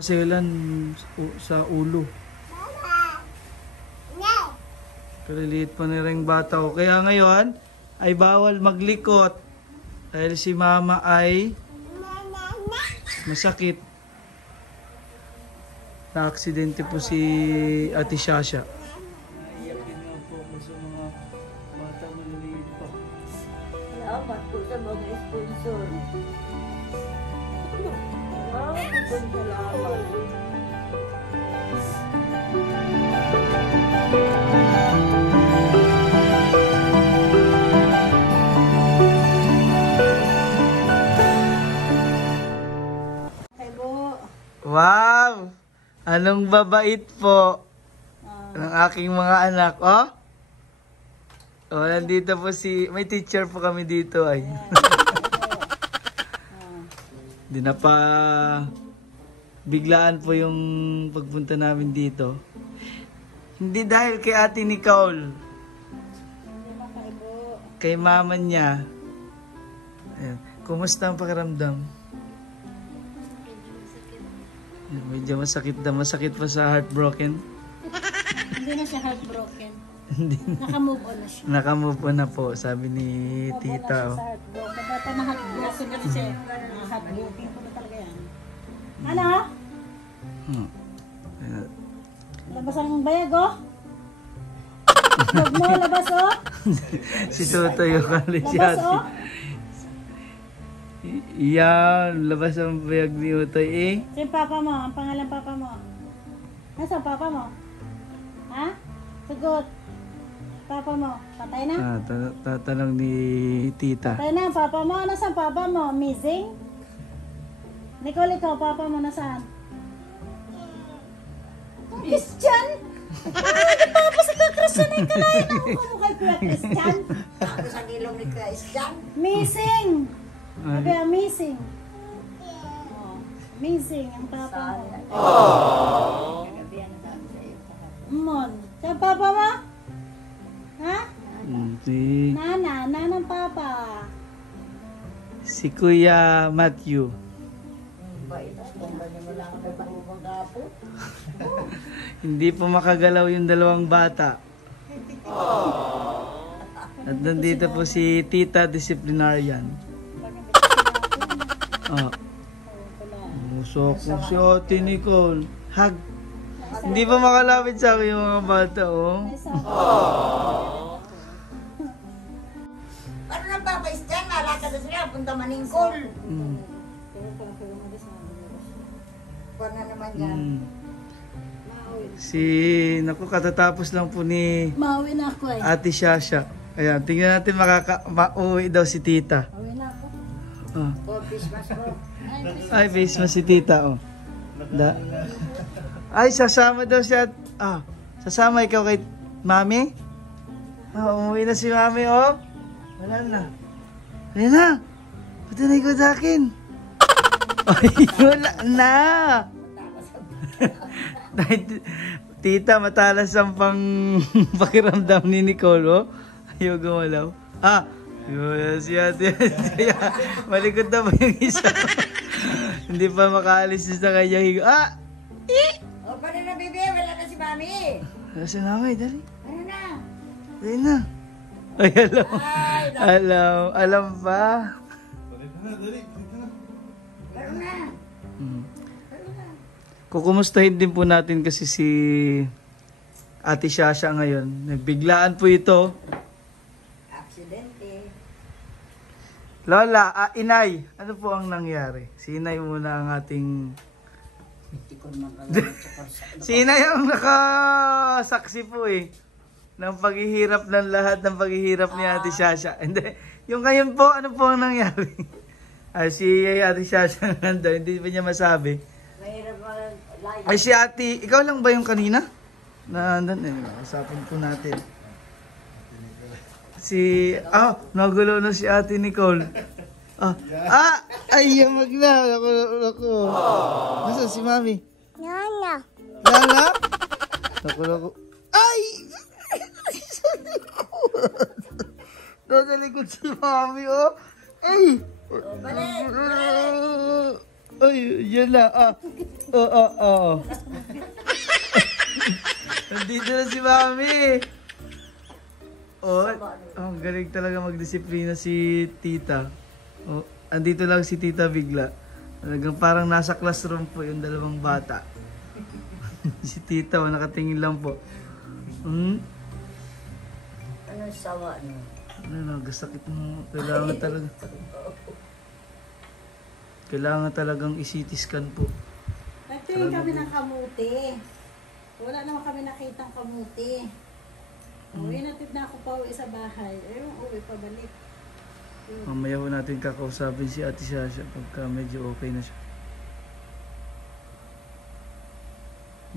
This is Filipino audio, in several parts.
Maselan sa ulo. Kaliliit pa na rin bata ko. Kaya ngayon ay bawal maglikot. Dahil si mama ay masakit. Na-aksidente po si Ate Shasha. Naiyak din nga po ako sa mga bata maliliit pa. Salamat po sa mga sponsor. Salamat. Wow! Anong babait po ng aking mga anak, oh? Oh, nandito po may teacher po kami dito ay. Di na pa biglaan po yung pagpunta namin dito. Hindi dahil kay Ate Nicole. Kay mama niya. Ayan. Kumusta ang pakiramdam? Medyo masakit pa sa heartbroken. Hindi na siya heartbroken. Hindi. Naka-move on na siya. Naka-move on na po, sabi ni tita. Oh. Bata na heartbroken kasi siya. Heartbroken po na talaga yan. Ano? Labas ang bayag, oh. Huwag mo, labas, oh. Si Toto yung kali siya. Labas, oh. Yan, labas ang bayag ni Utoy eh. Sino papa mo? Ang pangalan papa mo? Nasaan papa mo? Ha? Sagot. Papa mo? Patay na? Tatanong ni tita. Patay na ang papa mo? Nasaan papa mo? Missing? Nicole, ikaw, papa mo nasaan? Christian? Tapos ika-Christian ka na yun. Ako mo kay Kuya Christian? Tapos ang ilong ni Christian. Missing! Sabi, missing. Oh, missing ang papa mo. Kagabihan na sabi sa iyo. Mon. Saan papa mo? Ha? Si Nanang papa. Kuya Matthew. Bait. Kung ba niya mo lang ang pagpapang kapo? Hindi po makagalaw yung dalawang bata. At nandito po si Tita Disciplinarian. Musok po si Ate Nicole. Hug. Hindi pa makalapit sa akin yung mga bata, oh. Ano na ba, Christian? Nalakad na sila. Punta maningkol. Kuha na naman yan. Naku, katatapos lang po ni Mauwi na ako eh. Ate Shasha. Ayan, tingnan natin mauwi daw si Tita. Mauwi na ako. Oh. O, Christmas mo. Ay, face mo si Tita, oh. Ay, sasama daw siya. Sasama ikaw kay Mami? Umuwi na si Mami, oh. Wala na. Ayan na. Pati na ikaw sa akin. Ay, wala na. Tita, matalas ang pakiramdam ni Nicole, oh. Ayaw gumalaw. Yun, si Ate. Malikot na ba yung isa? Hindi pa makaalis sa kanya. O, paano na, bebe? Wala na si Mami. Kasi namay, dali. Ano na? Dali na. Ay, alam pa. Laro na. Kukumustahin din po natin kasi si Ate Shasha ngayon. Nagbiglaan po ito. Aksidente. Lola, Inay, ano po ang nangyari? Si Inay muna ang ating... Si Inay ang nakasaksi po eh. Ng paghihirap ng lahat ng paghihirap ni Ate Shasha. Hindi, yung ngayon po, ano po ang nangyari? Si Ate Shasha nandun, hindi pa niya masabi. Mahirap live. Ay si Ate, ikaw lang ba yung kanina? Nandun eh, usapin po natin. Nagulo na si Ate Nicole. Ay, yamag na. Ako. Nasaan si Mami? Nana. Lala? Naku. Ay! Nasa likod si Mami, oh. Ay! Ay, yan na. Nandito na si Mami. Oh, ang galing talaga magdisiplina si Tita. Oh, andito lang si Tita bigla. Talagang parang nasa classroom po yung dalawang bata. Si Tita, nakatingin lang po. Ano sawa no? Nagasakit mo. Kailangan talagang i-CT scan po. Nagtingin kami ng kamuti. Wala naman kami nakitang kamuti. Uwi natin na ako pa uwi sa bahay. Ayun, uwi pabalik. Mamaya po natin kakausapin si Ate Sasha pagka medyo okay na siya.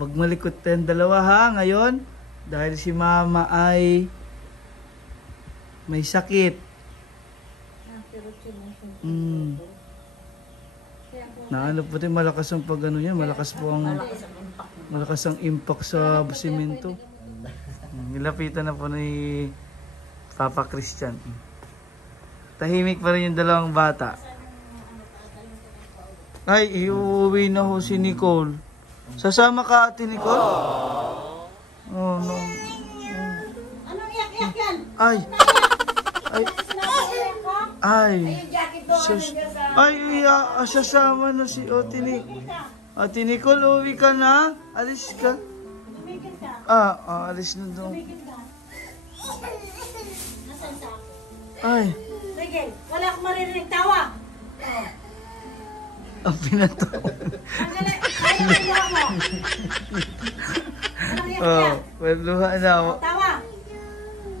Magmalikot tayong dalawa ha ngayon. Dahil si Mama ay may sakit. Pero Naano po din, malakas ang pag ano niya, malakas ang impact sa simento. Nilapitan na po ni Papa Christian. Tahimik pa rin yung dalawang bata. Ay, iuwi na ho si Nicole. Sasama ka, Ate Nicole? Oh, no. Anong iyak-iyak yan? Ay. Ay. Yung jacket ko, Ay, sasama na si Ate Nicole, uwi ka na? Alis ka? Tumigil ka. Alis na daw. Tumigil ka. Nasaan sa? Ay, Tumigil. Wala akong maririnig tawa. ang pinato. Ang galing. Ayaw ang luha mo. Anong iyak-iyak? Luha na ako. Tawa.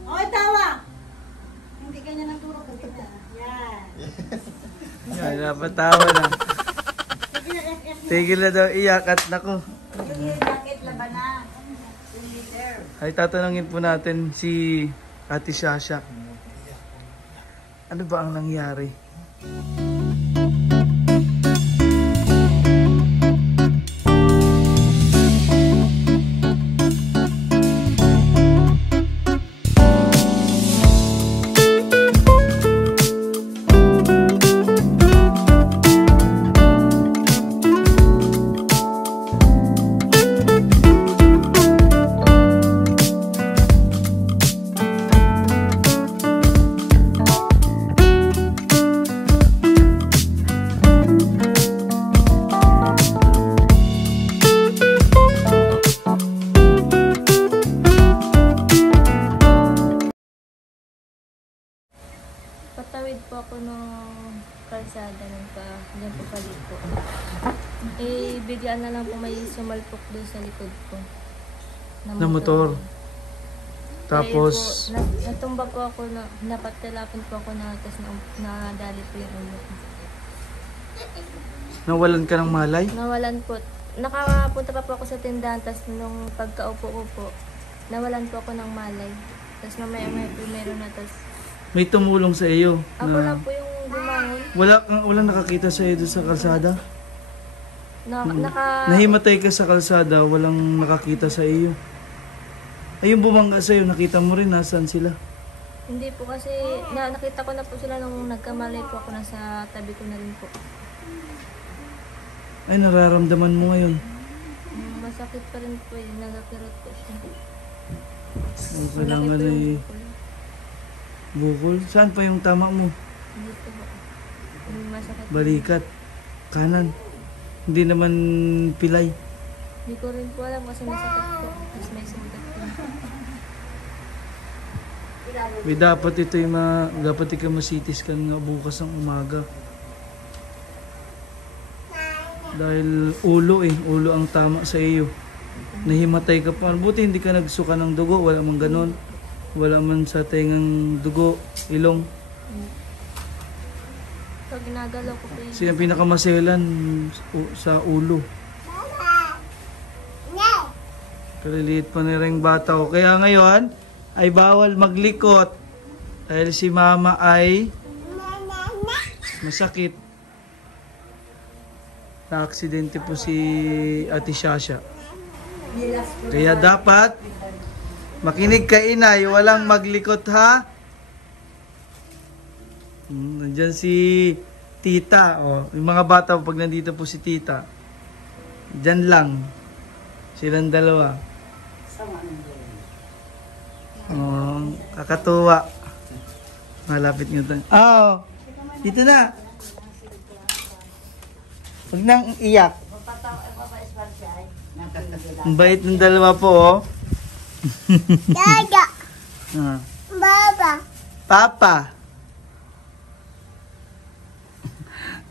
Okay, tawa. Hindi ganyan ang turo ko. Yan. Yan, napatawa na. Sige, iyak-iyak. Tigil na daw iyak at nako. yung jacket laban na. 2 liter. Ay, tatanungin po natin si Ate Sasha. Ano ba ang nangyari? Patawid po ako ng kalsada ng diyan po paliko. Eh, bigla na lang po may sumalpok doon sa likod ko. Na motor. Tapos, Kaya po, natumba po ako, napatalapan po ako na, tapos nadali po yung ulo ko. nawalan ka ng malay? Nawalan po. Nakapunta pa po ako sa tindahan, tapos nung pagkaupo ko po, nawalan po ako ng malay. Tapos mamaya meron na, tapos May tumulong sa iyo? ako na po yung bumangon. Walang nakakita sa iyo doon sa kalsada? Naka... Nahimatay ka sa kalsada, walang nakakita sa iyo. Ay, yung bumangga sa iyo, nakita mo rin nasaan sila? Hindi po kasi, nakita ko na po sila nung nagkamalay po ako, nasa tabi ko na rin po. Ay, nararamdaman mo ngayon. Masakit pa rin po eh, nagakirot po siya. Kailangan Malaki po ay yung bukol. bukol. Saan pa yung tama mo? Dito po. Masakit. Balikat. Kanan. Hindi naman pilay. Hindi ko rin po alam kasi masakit po. Tapos may sugat po. Dapat ito yung dapat ikaw masitis ka nga bukas ng umaga. Dahil ulo ang tama sa iyo. Nahimatay ka pa. Buti hindi ka nagsuka ng dugo. Wala man ganon. Wala man sa tengang dugo, ilong. So ginagalaw ko po yun. Kasi ang pinakamaselan sa ulo. Kaliliit pa na rin bata ko. Kaya ngayon ay bawal maglikot. Dahil si Mama ay masakit. Na-aksidente po si Ate Sasha. Kaya dapat makinig ka, inay, walang maglikot ha. Nandiyan si tita. Oh, yung mga bata pag nandito po si tita, dyan lang. Silang dalawa. Oh, kakatuwa. Malapit nga tayo. Oh, dito na. Huwag nang iyak. Ang bait ng dalawa po, oh. Dada. Ah. Baba. Papa.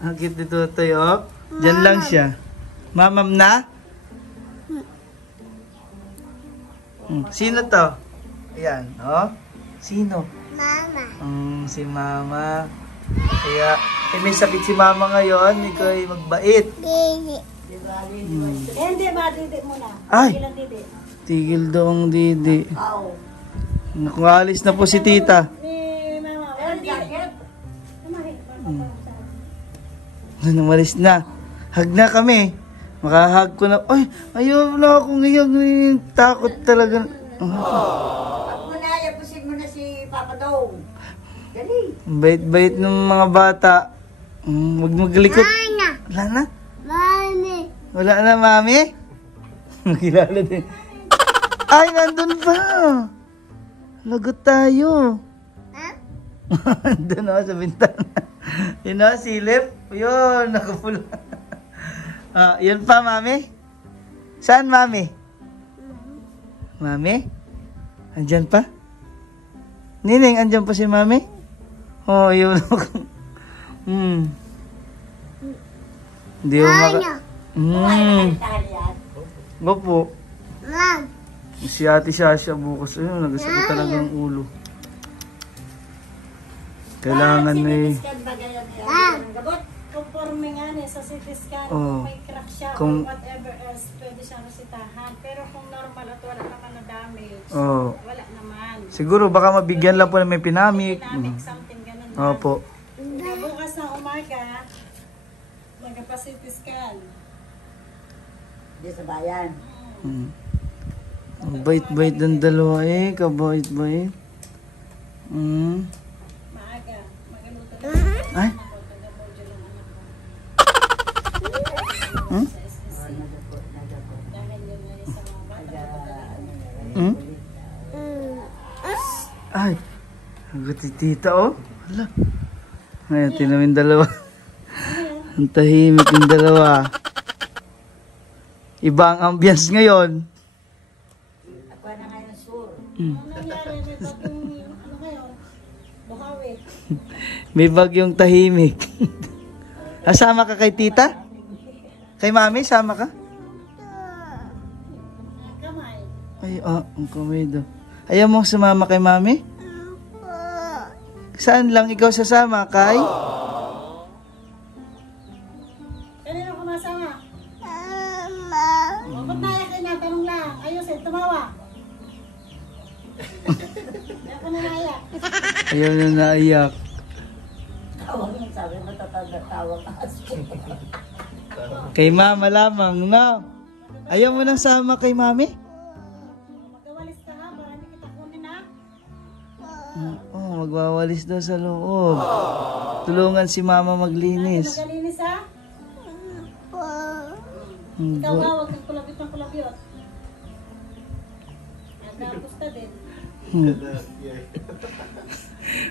Ang cute ni Tutoy, oh. Diyan lang siya. Mamam na? Sino to? Ayan, oh. Sino? Mama. Si Mama. Kaya, may sakit si Mama ngayon. Ikaw ay magbait. Didi. Eh, hindi ba? Didi muna. Ay! Ilan didi? Tigil daw ang didi. Oo. Naku, alis na po si tita. Ni Mama. Pero jacket. Umalis na. Hug na kami. Makahag ko na. Ay, ayaw na akong iyak. Takot talaga. Pag mo na, yapusin mo na si Papa Dong. Dali. Bait-bait ng mga bata. Huwag maglikot. Ana. Wala na? Mami. Wala na, mami? Makilala din. Ay, nandun pa. Lagot tayo. Ha? Nandun ako sa bintana. Yun o, silip. Yun, nakapula. Yun pa, mami? Saan, mami? Mami? Andyan pa? Nining, andyan pa si mami? Oh, yun ako. Hindi mo Opo. Mom. Si Ate Shasha bukas. Ayun, nagasakit talaga ang ulo. Kailangan may... Conforme nga niya sa CT scan, Oh. kung may crack siya Kung- or whatever else, pwede siya resitahan. Pero kung normal at wala naman na damage, Oh. wala naman. Siguro baka mabigyan lang po na may pinamik. Dynamic something, ganun lang. Opo. Kaya bukas ng umaga, magpa-CT scan. Di sa bayan. Ang bait-bait ng dalawa eh. Kabait-bait. Maaga. Magaluto na. Ay? Sa SSC. Dahil yun na sa mga bata. Ay. Ang guti tita oh. Hala. Ayan, tinawin dalawa. Ang tahimik yung dalawa. Iba ang ambience ngayon. Ako na ngayon sur. Ano nangyari? May bagong, ano ngayon? Buhawi. May bagyong tahimik. Asama ka kay tita? Kay mami, sama ka? Kamay. Ay, ang kamay daw. Ayaw mo sumama kay mami? Saan lang ikaw sasama, kay? Kanina ko masama? Mama. O, ba't naiyak ka niya? Tanong lang. Ayusin, tumawa. Kaya ka na naiyak. Ayaw na naiyak. Tawag mo sabi mo tawag ka. Kay mama lamang, no? Ayaw mo nang sama kay mami? Magawalis ka ha, para hindi kita kunin ha. Magwawalis daw sa loob. Tulungan si mama maglinis. Magalinis ha. Ikaw ha, huwag kang kulabit ng kulabyot. Nagkapusta din.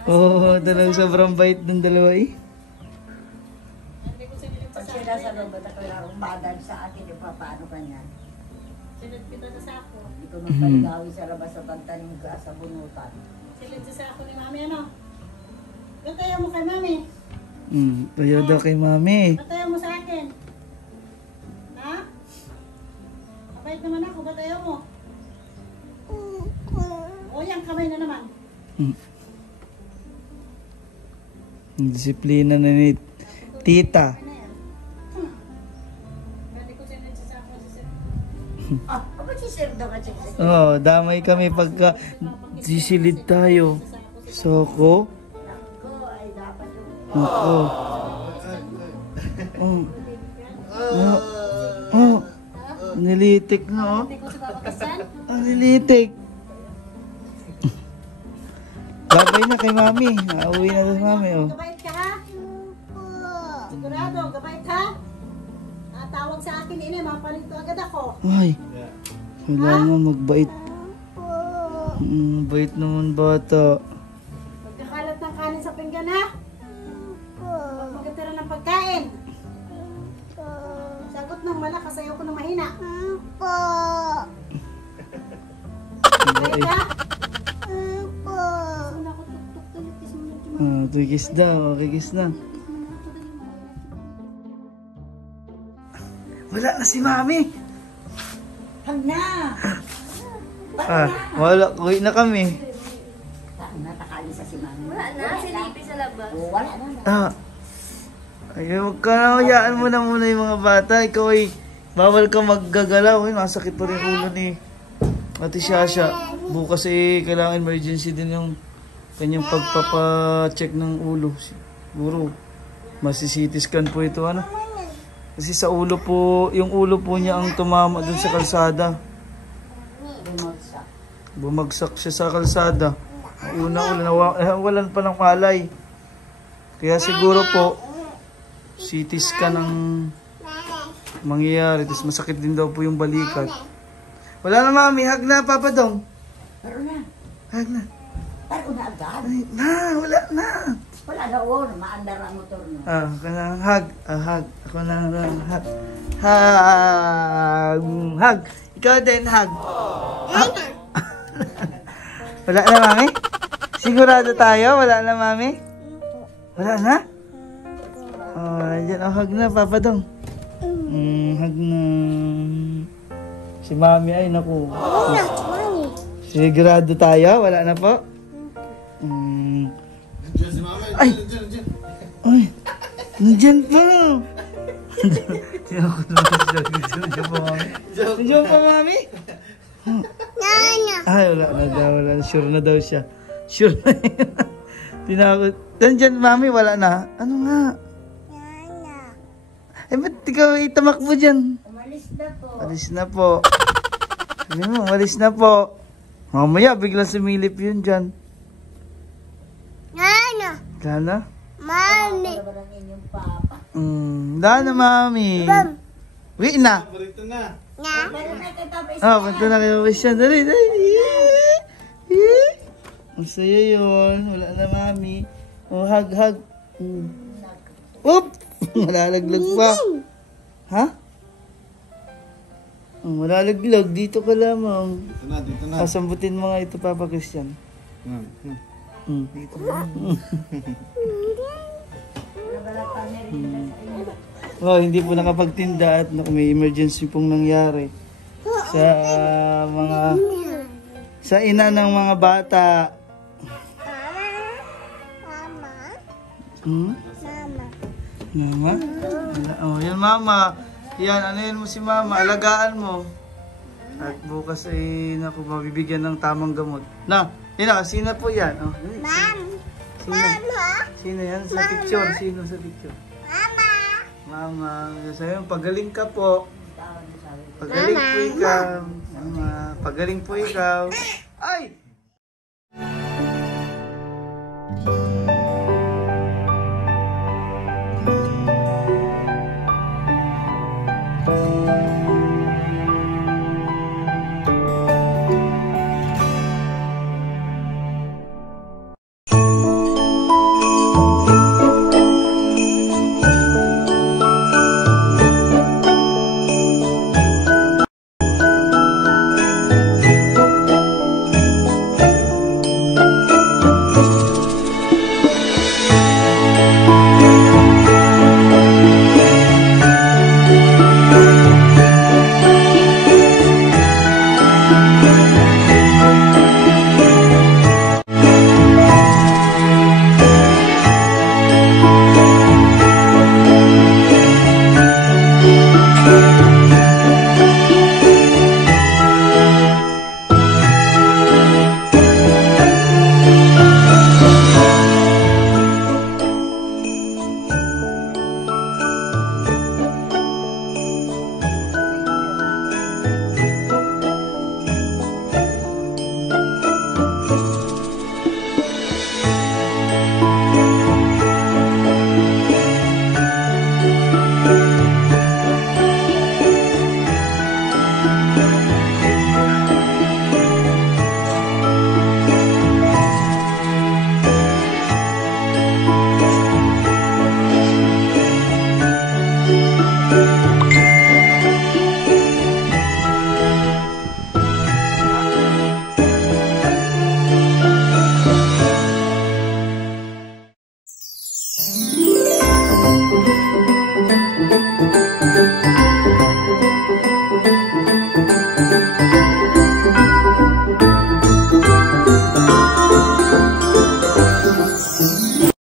Oo, talagang sobrang bait ng dalawa eh. Hindi ko sinilip Pag sa sila sa sako. loob at ako lang umadan sa akin, yung paano ka niyan? Silid kita sa sako. Hindi ko nang paligawi sa labas sa bantaning ka sa bunutan. Silid sa sako ni mami ano. Ba't ayaw mo kay mami? Ayaw daw kay mami. Ba't ayaw mo sa akin? Ha? Kapait naman ako, ba't ayaw mo? O yan, kamay na naman. Ang disiplina na ni tita. Kamay na yan. Pwede ko sinilid sa sako sa sir. Ah, ako si Sir daw at si Oo, damay kami pagka sisilid tayo. Soko. ko ay dapat yung Ako. Nilitik na oh. Hindi ko sa papakasan. Ang nilitik. Babay na kay mami. Nauwi na sa mami oh. Kabait ka ha? Papalito agad ako. Ay, kailangan magbait. Bait naman bata. Magkakalat ng kanin sa pinggan ha? Huwag magatira ng pagkain. Sagot ng malakas, ayaw ko ng mahina. Bait ka? Una ko tuk-tuk tayo, kiss mo na Juma. Kikis daw, kikis na. Wala na si Mami. Hag na! Wala, kuwi na kami. Natakali sa si mami. Wala na, silipin sa labas. Oh, wala na. Ay, huwag ka na, hayaan mo na muna yung mga bata. Ikaw ay, bawal ka maggagalaw. Ay, nasakit pa rin ulo ni Ate Shasha. Bukas eh, kailangan emergency din yung kanyang pagpapacheck ng ulo. Siguro, masi-CT scan po ito, ano? Kasi sa ulo po, yung ulo po niya ang tumama dun sa kalsada. Bumagsak. Bumagsak siya sa kalsada. Una-una, nawalan pa ng malay. Kaya siguro po, CT scan ang mangyayari. Tapos masakit din daw po yung balikat. Wala na Mami, hug na Papa Dong. Pero na. Hug na. Pero na agad. Ay, na, wala na. Wala na oh, maandar ang motor no. Ako na, hug. Hug. Ako na, hug. Hug. Hug. Ikaw din, hug. Wala na, Mami? Sigurado tayo? Wala na, Mami? Wala na? Dyan, hug na, Papa Dong. Hug na. Si Mami ay, naku. Sigurado tayo? Wala na po? Ay! Ay! Nandiyan pa! Diyan ako naman siya. Diyan pa, Mami. Diyan pa, Mami? Ay, wala na daw. Wala. Sure na daw siya. Sure na yun. Tinakot. Nandiyan, Mami, wala na. Ano nga? Eh, ba't ikaw itamakbo dyan? Umalis na po. Alis na po. Sabi mo, umalis na po. Mamaya, biglang sumilip yun dyan. Gana? Mami. Wala ng inyong papa. Dana, Mami. Uwi na. Pero na kita Punta na kayo wish yan. Dali, dali. Masaya yun. Wala na, Mami. Hug, hug. Oop! Malalaglag pa. Ha? Malalaglag. Dito ka lamang. Dito na. Sasambutin mo nga ito, Papa Christian. Dito na. Hindi po nakapagtinda at may emergency pong nangyari sa sa ina ng mga bata. Mama? Yan Mama. Yan, ano yan mo si Mama? Alagaan mo. At bukas ay naku, mabibigyan ng tamang gamot. Sino po yan? Sino yan sa picture? Sino sa picture? Mama. Sabi mo, pagaling ka po. Pagaling po ikaw. Mama, pagaling po ikaw. Ay! Bye.